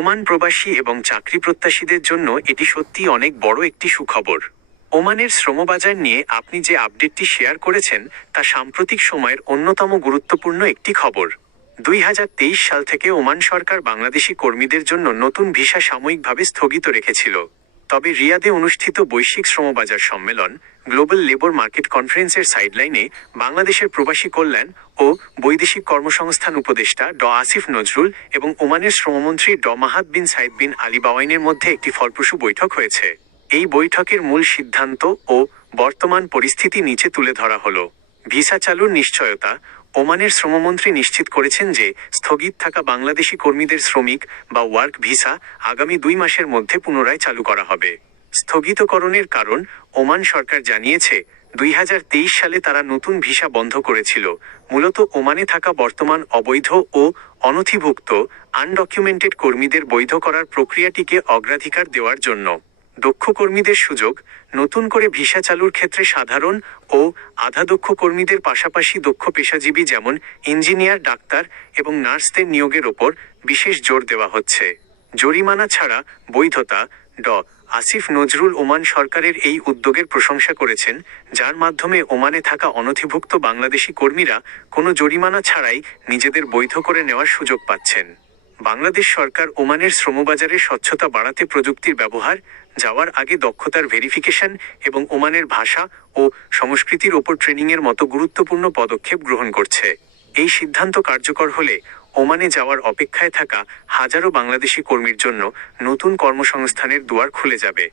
Oman প্রবাসী এবং চাকরি প্রত্যাশীদের জন্য এটি সত্যিই অনেক বড় একটি সুখবর। ওমানের শ্রমবাজার নিয়ে আপনি যে আপডেটটি শেয়ার করেছেন তা সাম্প্রতিক সময়ের অন্যতম গুরুত্বপূর্ণ একটি খবর। 2023 সাল থেকে ওমান সরকার বাংলাদেশি কর্মীদের জন্য নতুন ভিসা সাময়িকভাবে স্থগিত রেখেছিল। তবে রিয়াদে অনুষ্ঠিত বৈশ্বিক শ্রমবাজার সম্মেলন গ্লোবাল লেবার মার্কেট কনফারেন্সের সাইডলাইনে বাংলাদেশের প্রবাসী কল্যাণ ও বৈদেশিক কর্মসংস্থান উপদেষ্টা আসিফ নজরুল এবং ওমানের শ্রমমন্ত্রী মাহাদ বিন সাইদ বিন আলী বাওয়াইনের মধ্যে একটি ফলপ্রসূ বৈঠক হয়েছে। এই বৈঠকের মূল সিদ্ধান্ত ও বর্তমান পরিস্থিতি নিচে তুলে ধরা হলো। ভিসা চালুর নিশ্চয়তা। ওমানের শ্রমমন্ত্রী নিশ্চিত করেছেন যে স্থগিত থাকা বাংলাদেশি কর্মীদের শ্রমিক বা ওয়ার্ক ভিসা আগামী 2 মাসের মধ্যে পুনরায় চালু করা হবে। স্থগিতকরণের কারণ ওমান সরকার জানিয়েছে 2023 সালে তারা নতুন ভিসা বন্ধ করেছিল, মূলত ওমানে থাকা বর্তমান অবৈধ ও অনথিভুক্ত আনডকুমেন্টেড কর্মীদের বৈধ করার প্রক্রিয়াটিকে অগ্রাধিকার দেওয়ার জন্য। দক্ষ কর্মীদের সুযোগ। নতুন করে ভিসা চালুর ক্ষেত্রে সাধারণ ও আধা দক্ষ কর্মীদের পাশাপাশি দক্ষ পেশাজীবী যেমন ইঞ্জিনিয়ার, ডাক্তার এবং নার্সদের নিয়োগের ওপর বিশেষ জোর দেওয়া হচ্ছে। জরিমানা ছাড়া বৈধতা। আসিফ নজরুল ওমান সরকারের এই উদ্যোগের প্রশংসা করেছেন, যার মাধ্যমে ওমানে থাকা অনথিভুক্ত বাংলাদেশি কর্মীরা কোনো জরিমানা ছাড়াই নিজেদের বৈধ করে নেওয়ার সুযোগ পাচ্ছেন। বাংলাদেশ সরকার ওমানের শ্রমবাজারে স্বচ্ছতা বাড়াতে প্রযুক্তির ব্যবহার, যাওয়ার আগে দক্ষতার ভেরিফিকেশন এবং ওমানের ভাষা ও সংস্কৃতির ওপর ট্রেনিংয়ের মতো গুরুত্বপূর্ণ পদক্ষেপ গ্রহণ করছে। এই সিদ্ধান্ত কার্যকর হলে ওমানে যাওয়ার অপেক্ষায় থাকা হাজারো বাংলাদেশি কর্মীর জন্য নতুন কর্মসংস্থানের দুয়ার খুলে যাবে।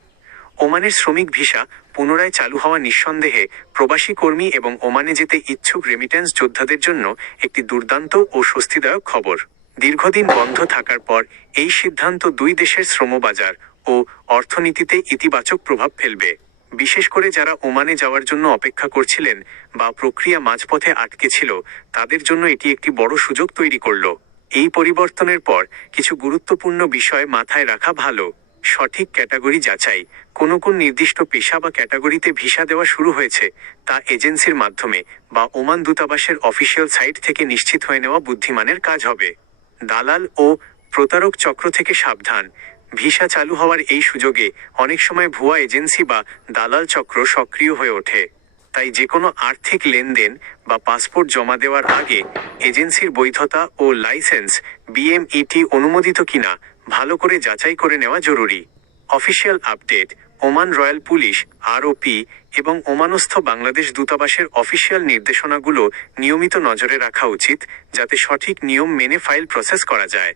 ওমানের শ্রমিক ভিসা পুনরায় চালু হওয়া নিঃসন্দেহে প্রবাসী কর্মী এবং ওমানে যেতে ইচ্ছুক রেমিটেন্স যোদ্ধাদের জন্য একটি দুর্দান্ত ও স্বস্তিদায়ক খবর। দীর্ঘদিন বন্ধ থাকার পর এই সিদ্ধান্ত দুই দেশের শ্রমবাজার ও অর্থনীতিতে ইতিবাচক প্রভাব ফেলবে। বিশেষ করে যারা ওমানে যাওয়ার জন্য অপেক্ষা করছিলেন বা প্রক্রিয়া মাঝপথে আটকে ছিল, তাদের জন্য এটি একটি বড় সুযোগ তৈরি করল। এই পরিবর্তনের পর কিছু গুরুত্বপূর্ণ বিষয় মাথায় রাখা ভালো। সঠিক ক্যাটাগরি যাচাই। কোন নির্দিষ্ট পেশা বা ক্যাটাগরিতে ভিসা দেওয়া শুরু হয়েছে তা এজেন্সির মাধ্যমে বা ওমান দূতাবাসের অফিসিয়াল সাইট থেকে নিশ্চিত হয়ে নেওয়া বুদ্ধিমানের কাজ হবে। দালাল ও প্রতারক চক্র থেকে সাবধান। ভিসা চালু হওয়ার এই সুযোগে অনেক সময় ভুয়া এজেন্সি বা দালাল চক্র সক্রিয় হয়ে ওঠে। তাই যে কোনো আর্থিক লেনদেন বা পাসপোর্ট জমা দেওয়ার আগে এজেন্সির বৈধতা ও লাইসেন্স BMET অনুমোদিত কিনা ভালো করে যাচাই করে নেওয়া জরুরি। Official update. Oman royal police ROP এবং ওমানস্থ বাংলাদেশ দূতাবাসের অফিসিয়াল নির্দেশনাগুলো নিয়মিত নজরে রাখা উচিত, যাতে সঠিক নিয়ম মেনে ফাইল প্রসেস করা যায়।